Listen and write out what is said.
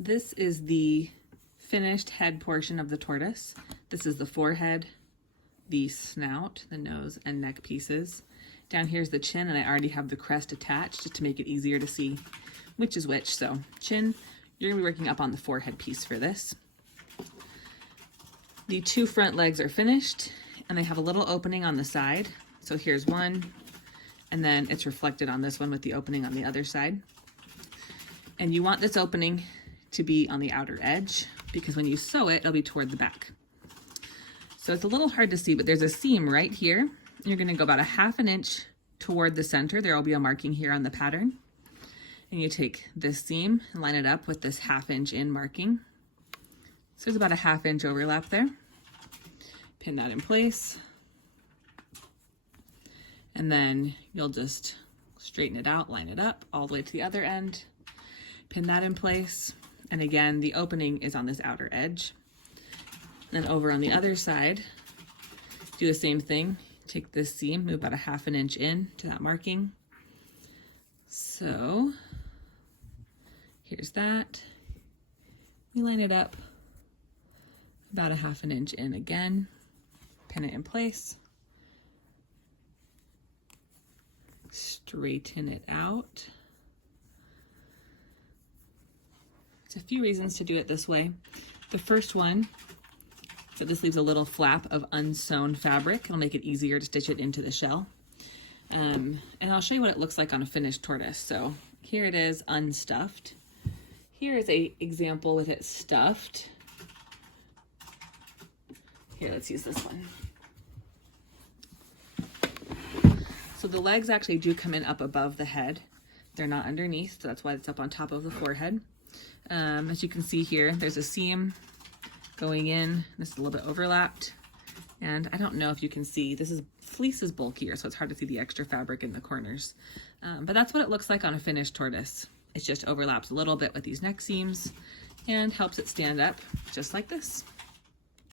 This is the finished head portion of the tortoise. This is the forehead, the snout, the nose and neck pieces. Down here's the chin, and I already have the crest attached just to make it easier to see which is which. So chin, you're gonna be working up on the forehead piece for this. The two front legs are finished, and they have a little opening on the side. So here's one, and then it's reflected on this one with the opening on the other side. And you want this opening to be on the outer edge, because when you sew it, it'll be toward the back. So it's a little hard to see, but there's a seam right here. You're gonna go about 1/2 inch toward the center. There will be a marking here on the pattern. And you take this seam and line it up with this 1/2 inch in marking. So there's about a 1/2 inch overlap there. Pin that in place. And then you'll just straighten it out, line it up all the way to the other end. Pin that in place. And again, the opening is on this outer edge. Then over on the other side, do the same thing. Take this seam, move about a 1/2 inch in to that marking. So here's that. We line it up about a 1/2 inch in again, pin it in place, straighten it out. There's a few reasons to do it this way. The first one, so this leaves a little flap of unsewn fabric. It'll make it easier to stitch it into the shell. And I'll show you what it looks like on a finished tortoise. So here it is unstuffed. Here is an example with it stuffed. Here, let's use this one. So the legs actually do come in up above the head. They're not underneath, so that's why it's up on top of the forehead. As you can see here, there's a seam going in. This is a little bit overlapped. And I don't know if you can see, fleece is bulkier, so it's hard to see the extra fabric in the corners. But that's what it looks like on a finished tortoise. It just overlaps a little bit with these neck seams and helps it stand up just like this.